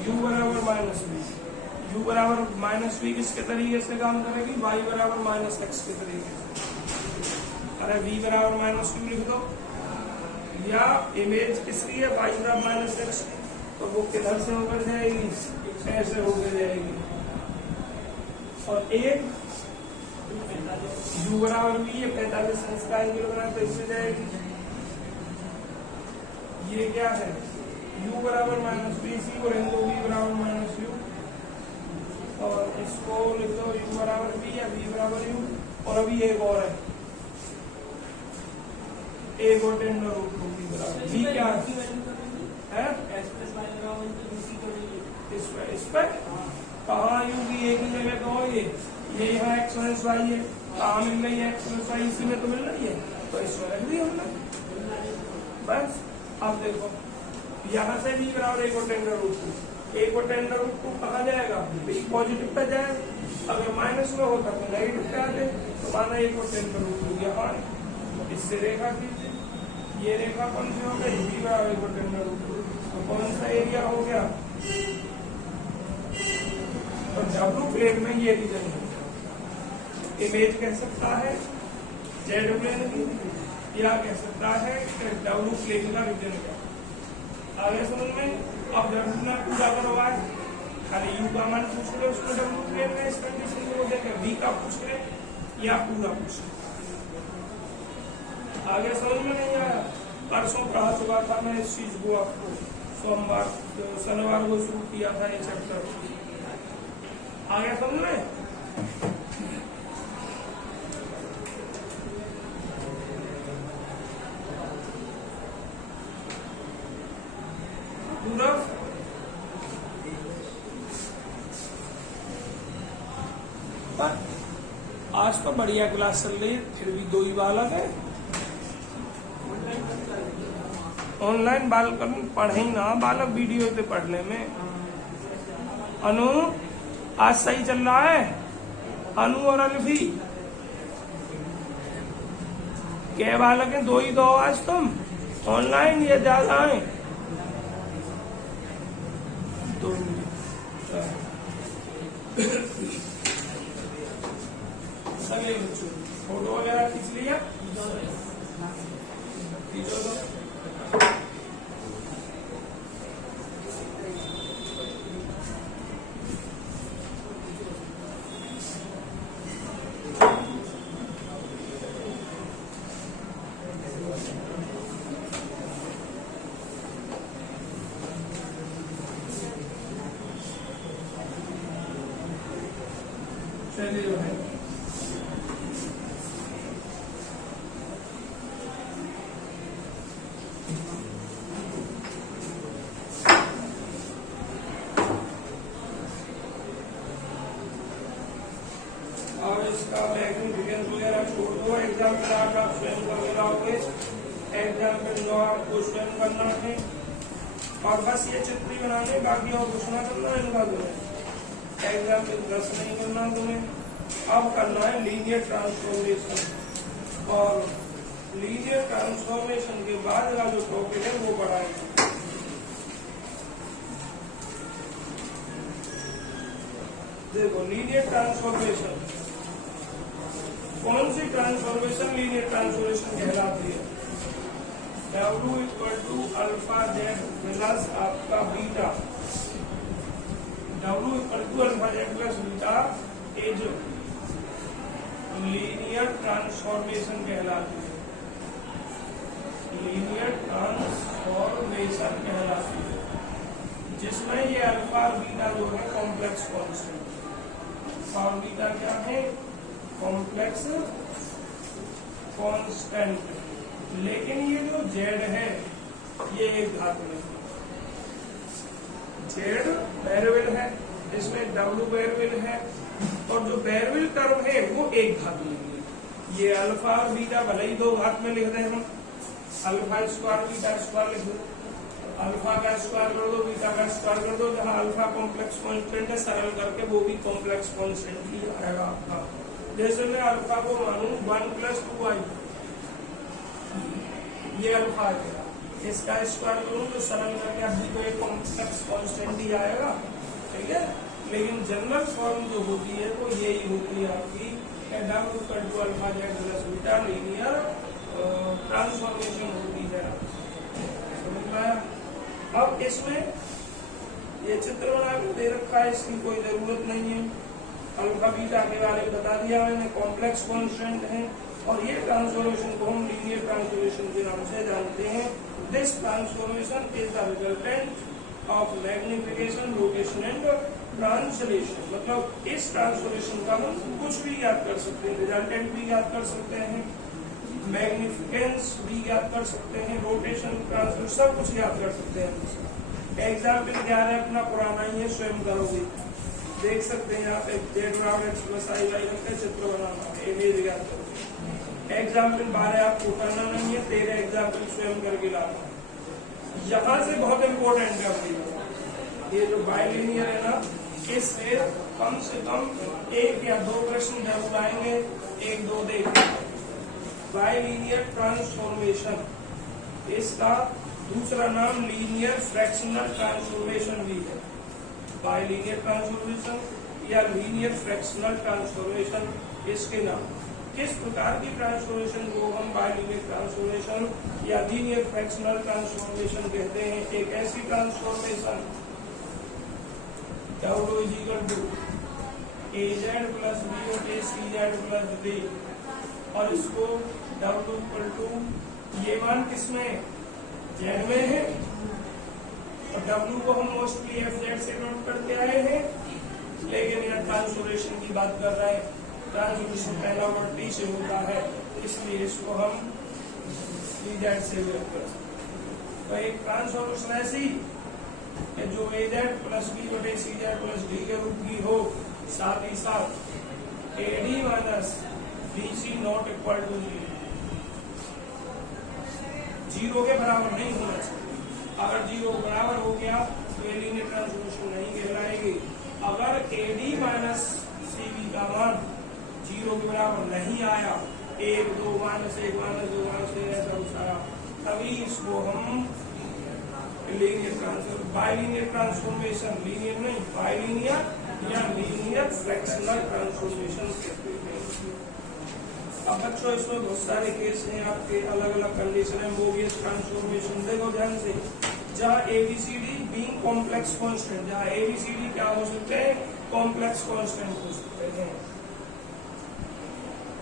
u बराबर माइनस वी, u बराबर माइनस वी किसके तरीके से काम करेगी, y बराबर माइनस एक्स के तरीके से। अरे v बराबर माइनस वी लिख दो, या इमेज किसकी है, y बराबर माइनस एक्स की, तो वो किधर से होकर जाएगी, ऐसे होकर जाएगी। और एक u बराबर v है 45 अंश का एंगल बना, तो इसमें जाएगी। ये क्या है, u बराबर माइनस बी सी और इनको v बराबर माइनस यू, और इसको लिख दो u बराबर v या v बराबर u। और अभी एक और है, एक और √2 बराबर v क्या है, इस पर कहाँ u की एक ही जगह तो ये यहाँ x माइनस वाई है, कहाँ मिल रही है x माइनस वाई, इसी में तो मिल रही है, तो इसमें रख दी हमने बस। अब देखो यहाँ से v बराबर 1/√2, 1/√2 कहाँ जाएगा, पॉजिटिव पे जाए, अगर माइनस में होता तो नेगेटिव पे आते, तो माना 1/√2 यहाँ, इससे रेखा खींचे, ये रेखा कौन सी हो गई, v बराबर 1/√2, तो कौन सा एरिया हो गया, तो डब्ल्यू प्लेन में ये रीजन है। इमेज कह सकता है जेड प्लेन की, या कह सकता है डब्ल्यू प्लेन का रीजन क्या, आगे समझ में। अब जरूर पूरा करवाए, खाली यू का मान पूछ ले उसको डब्ल्यू प्लेन में, इस कंडीशन को देखे वी का पूछ ले या पूरा पूछ ले, आगे समझ में नहीं आया। परसों पढ़ा चुका था मैं इस चीज को आपको, सोमवार शनिवार को शुरू किया था ये चैप्टर, आगे समझ में। आज तो बढ़िया क्लास चल रही है, फिर भी 2 ही बालक है। ऑनलाइन बालक पढ़े ही ना, बालक वीडियो पे पढ़ने में। अनु आज सही चल रहा है, अनु और अल्फी क्या बालक है, 2 ही 2 आज तुम ऑनलाइन, ये ज्यादा है 2 फोटो वगैरह खींच लिया, चलिए भाई। और इसका बैकिंग डिटेल्स वगैरह छोड़ दो, एग्जाम के बाद आप स्वयं कर लगाओगे, एग्जाम में जो आपको स्वयं करना है, और बस ये चित्र ही बनाने, बाकी और कुछ ना करना है इनका तुम्हें, एग्जाम में 10 नहीं करना तुम्हें। अब करना है लीनियर ट्रांसफॉर्मेशन, और लीनियर ट्रांसफॉर्मेशन के बाद का जो टॉपिक है वो पढ़ाएंगे। देखो लीनियर ट्रांसफॉर्मेशन, कौन सी ट्रांसफॉर्मेशन लीनियर ट्रांसफॉर्मेशन कहलाती है, W = अल्फा जेड प्लस आपका beta, W = alpha Z plus beta is linear transformation कहलाती है, लीनियर ट्रांसफॉर्मेशन कहलाती है, जिसमें ये अल्फा और बीटा जो है कॉम्प्लेक्स कांस्टेंट, अल्फा और बीटा क्या है, कॉम्प्लेक्स कांस्टेंट। लेकिन ये जो जेड है ये एक धातु नहीं, जेड बेरविल है, इसमें डब्ल्यू बेरविल है, और जो बेरविल टर्म है वो एक धातु नहीं है। ये अल्फा और बीटा भले ही दो घात में लिख दें हम, अल्फा स्क्वायर बीटा स्क्वायर लिख दो, अल्फा का स्क्वायर कर दो बीटा का स्क्वायर कर दो, जहाँ अल्फा कॉम्प्लेक्स कांस्टेंट है सरल करके वो भी कॉम्प्लेक्स कांस्टेंट ही आएगा आपका। जैसे मैं अल्फा को मानू 1+2i, ये अल्फा आ गया, इसका स्क्वायर करूं तो सरल करके अभी तो एक कॉम्प्लेक्स कांस्टेंट ही आएगा, ठीक है। लेकिन जनरल फॉर्म जो होती है वो यही होती है आपकी w alpha Z plus beta, linear transformation होती है, समझ में आया। अब इसमें ये चित्र बना के दे रखा है, इसकी कोई जरूरत नहीं है, अल्फा बीटा के बारे में बता दिया मैंने, कॉम्प्लेक्स कांस्टेंट है, और ये ट्रांसफॉर्मेशन को हम लीनियर ट्रांसफॉर्मेशन के नाम से जानते हैं। This transformation is the resultant of magnification, rotation and translation. मतलब इस ट्रांसफॉर्मेशन का हम कुछ भी याद कर सकते हैं, रिजल्टेंट भी याद कर सकते हैं, मैग्निफिकेंस भी याद कर सकते हैं, रोटेशन, ट्रांसलेशन सब कुछ याद कर सकते हैं। एग्जाम्पल क्या है अपना पुराना ही है, स्वयं करोगे, देख सकते हैं आप, एक जेड बराबर एक्स प्लस आई वाई का चित्र बनाना है, इमेज याद करोगे। एग्जाम्पल 12 आपको करना नहीं है, 13 एग्जाम्पल स्वयं करके लाना है। यहाँ से बहुत इंपॉर्टेंट है अपनी ये जो बाइलिनियर है ना, इससे कम से कम 1 या 2 प्रश्न जरूर आएंगे, 1-2 देखेंगे। बाइलिनियर ट्रांसफॉर्मेशन, इसका दूसरा नाम लीनियर फ्रैक्शनल ट्रांसफॉर्मेशन भी है। बाइलिनियर ट्रांसफॉर्मेशन या लीनियर फ्रैक्शनल ट्रांसफॉर्मेशन इसके नाम। किस प्रकार की ट्रांसफॉर्मेशन को हम बाइलिनियर ट्रांसफॉर्मेशन या लीनियर फ्रैक्शनल ट्रांसफॉर्मेशन कहते हैं? एक ऐसी transformation w = az plus b cz plus d, और इसको w = ये मान किसमें, z में है, और w को हम मोस्टली fz से नोट करते आए हैं, लेकिन यह ट्रांसफॉर्मेशन की बात कर रहे हैं। ट्रांसफॉर्मेशन पहला वर्ड t से होता है, इसलिए इसको हम cz से व्यक्त कर सकते हैं। तो एक ट्रांसफॉर्मेशन ऐसी कि जो az plus b cz plus d के रूप की हो, साथ ही साथ ad minus bc not equal to 0 के बराबर नहीं होना चाहिए। अगर 0 के बराबर हो गया तो ये लीनियर ट्रांसफॉर्मेशन नहीं कहलाएगी। अगर ad माइनस cb का मान 0 के बराबर नहीं आया, 1 2 माइनस 1 माइनस 2 माइनस 1 ऐसा कुछ आया, तभी इसको हम लीनियर बाइलिनियर ट्रांसफॉर्मेशन, लीनियर नहीं बाइलिनियर या लीनियर फ्रैक्शनल ट्रांसफॉर्मेशन कहते हैं। अब बच्चों इसमें बहुत सारे केस हैं आपके, अलग अलग कंडीशन है। मोबियस ट्रांसफॉर्मेशन देखो ध्यान से, जहाँ एबीसीडी बीइंग कॉम्प्लेक्स कांस्टेंट, जहाँ एबीसीडी क्या हो सकते हैं, कॉम्प्लेक्स कांस्टेंट हो सकते हैं।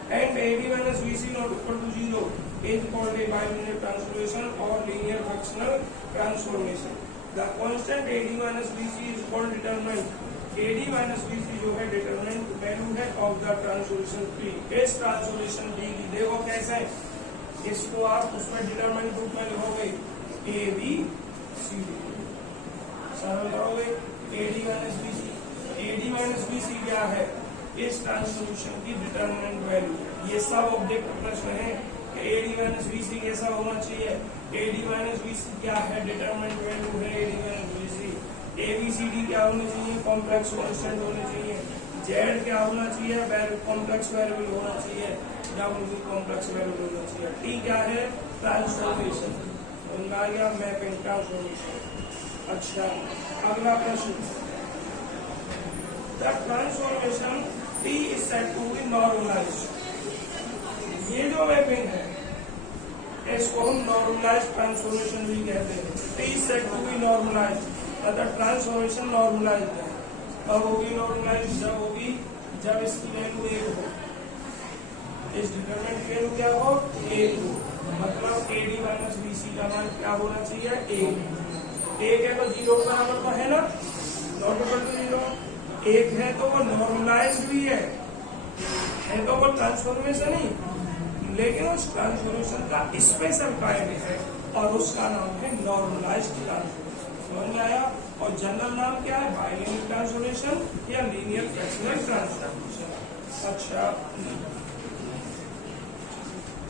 And ad minus bc not equal to 0 is called a bilinear transformation or linear fractional transformation. The constant ad minus bc is called determinant. ad minus bc जो है determinant value है of the transformation p। इस transformation p की देखो कैसे, इसको आप उसमें डिटरमिनेंट रूप में लिखोगे a b c d, सरल करोगे ad minus bc। ad minus bc क्या है, इस ट्रांसफॉर्मेशन की डिटरमिनेंट वैल्यू। ये सब ऑब्जेक्ट प्रश्न है कि ad माइनस bc कैसा होना चाहिए। ad माइनस bc क्या है, डिटरमिनेंट वैल्यू है ad माइनस bc। abcd क्या होने चाहिए, कॉम्प्लेक्स कांस्टेंट होने चाहिए। z क्या होना चाहिए, कॉम्प्लेक्स वेरिएबल होना चाहिए। w कॉम्प्लेक्स वेरिएबल होना चाहिए। t क्या है, ट्रांसफॉर्मेशन। उनका आ गया मैपिंग ट्रांसफॉर्मेशन। अच्छा, अगला प्रश्न, the transformation t is said to be normalized। ये जो मैपिंग है इसको हम नॉर्मलाइज्ड ट्रांसफॉर्मेशन भी कहते हैं। t is said to be normalized, मतलब ट्रांसफॉर्मेशन नॉर्मलाइज्ड है। कब होगी नॉर्मलाइज्ड, जब होगी जब इसकी वैल्यू 1 हो, इस डिटरमिनेंट की वैल्यू क्या हो, 1 हो, मतलब ad माइनस bc का मान क्या होना चाहिए, 1 है तो 0 के बराबर तो है ना, नॉट इक्वल टू 0। एक है तो वो नॉर्मलाइज्ड भी है तो वो ट्रांसफॉर्मेशन ही, लेकिन उस ट्रांसफॉर्मेशन का स्पेशल काइंड है और उसका नाम है नॉर्मलाइज्ड ट्रांसफॉर्मेशन। समझ में आया? और जनरल नाम क्या है? बाइलिनियर ट्रांसफॉर्मेशन या लीनियर फ्रैक्शनल ट्रांसफॉर्मेशन। अच्छा,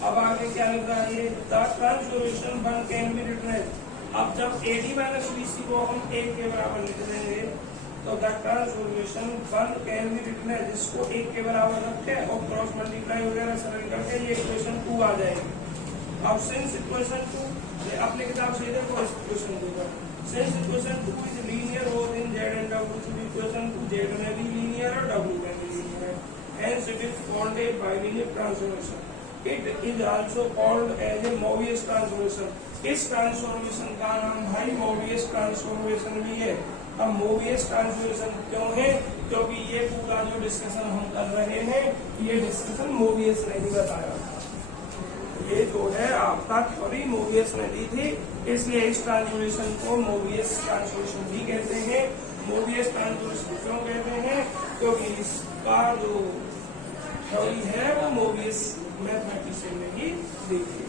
अब आगे क्या लिख रहा है ये? The transformation one can be written as, अब जब AD माइनस BC को हम 1 के बराबर लिख देंगे तो the transformation one can be written as, इसको 1 के बराबर रखे और क्रॉस मल्टीप्लाई वगैरह सरल करके ये इक्वेशन 2 आ जाएगी। अब सिंस इक्वेशन 2 अपने किताब से देखो इक्वेशन 2 का, since equation 2 is linear both in Z and W, तो इक्वेशन 2 Z में भी लीनियर और W में भी लीनियर है, hence it is called a bilinear transformation. It is also called as a Mobius transformation. इस ट्रांसफॉर्मेशन का नाम भाई मोबियस ट्रांसफॉर्मेशन भी है। अब मोबियस ट्रांसफॉर्मेशन क्यों है? क्योंकि ये पूरा जो डिस्कशन हम कर रहे हैं ये डिस्कशन मोबियस ने ही बताया, ये जो है आपका थ्योरी मोबियस ने दी थी, इसलिए इस ट्रांसफॉर्मेशन को मोबियस ट्रांसफॉर्मेशन भी कहते हैं। मोबियस ट्रांसफॉर्मेशन क्यों कहते हैं? क्योंकि इसका जो थ्योरी है वो मोबियस मैथमेटिशियन ने ही दी थी।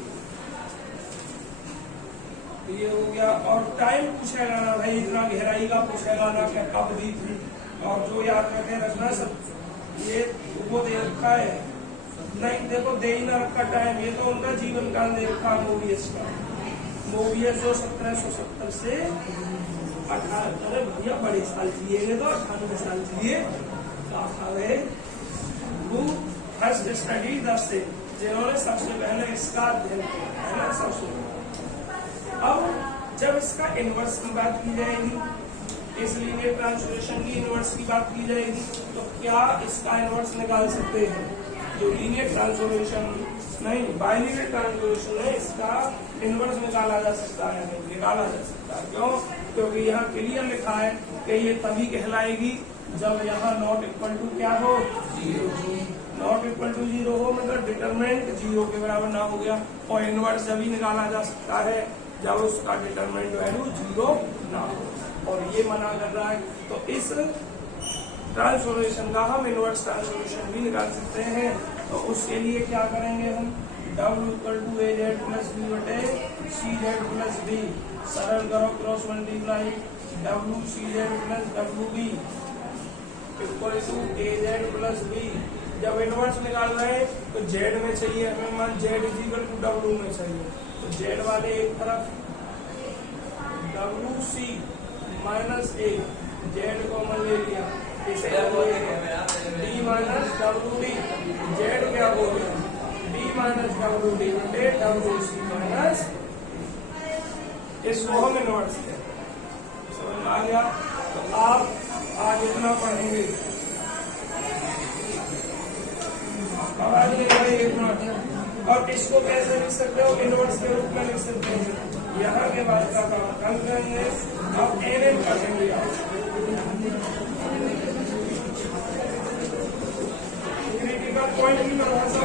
ये हो गया। और टाइम पूछेगा ना भाई, इतना गहराई का पूछेगा ना क्या कब दी थी, और जो याद रखे रखना सब ये वो दे रखा है नहीं, देखो दे ही ना रखा टाइम, ये तो उनका जीवन काल दे रखा मोबियस का। मोबियस जो 1770 से 18, अरे भैया बड़े साल जिए तो 98 साल जिए, फर्स्ट स्टडी 10 से जिन्होंने सबसे पहले इसका अध्ययन किया है ना सबसे। अब जब इसका इनवर्स की बात की जाएगी, इस लीनियर ट्रांसफॉर्मेशन की इनवर्स की बात की जाएगी, तो क्या इसका इनवर्स निकाल सकते हैं? जो लीनियर ट्रांसफॉर्मेशन नहीं बाइलिनियर ट्रांसफॉर्मेशन है, इसका इनवर्स निकाला जा सकता है? नहीं निकाला जा सकता। क्यों? क्योंकि यहाँ क्लियर लिखा है कि ये तभी कहलाएगी जब यहाँ नॉट इक्वल टू क्या हो? 0। नॉट इक्वल टू 0 हो मतलब डिटरमिनेंट 0 के बराबर ना हो गया, और इनवर्स जब निकाला जा सकता है जब उसका डिटरमिनेंट वैल्यू 0 ना हो, और ये मना कर रहा है। तो इस ट्रांसफॉर्मेशन का हम इनवर्स ट्रांसफॉर्मेशन भी निकाल सकते हैं। तो उसके लिए क्या करेंगे हम? W equal to AZ plus B बटे CZ प्लस B, सरल करो cross multiply, WCZ plus WB equal to AZ plus B। जब इनवर्स निकाल रहे हैं तो Z में चाहिए हमें, मान Z is equal to W में चाहिए, तो Z वाले एक तरफ WC minus A, Z common ले लिया, इसे D माइनस WD, Z क्या हो गया? D माइनस WD बटे WC माइनस, इसको हम इनवर्स करें। समझ में आ गया? तो आप आज इतना पढ़ेंगे, और इसको कैसे लिख सकते हो? इनवर्स के रूप में लिख सकते हैं। यहाँ के बाद का काम कल करेंगे, अब NN करेंगे आप। क्रिटिकल पॉइंट की परिभाषा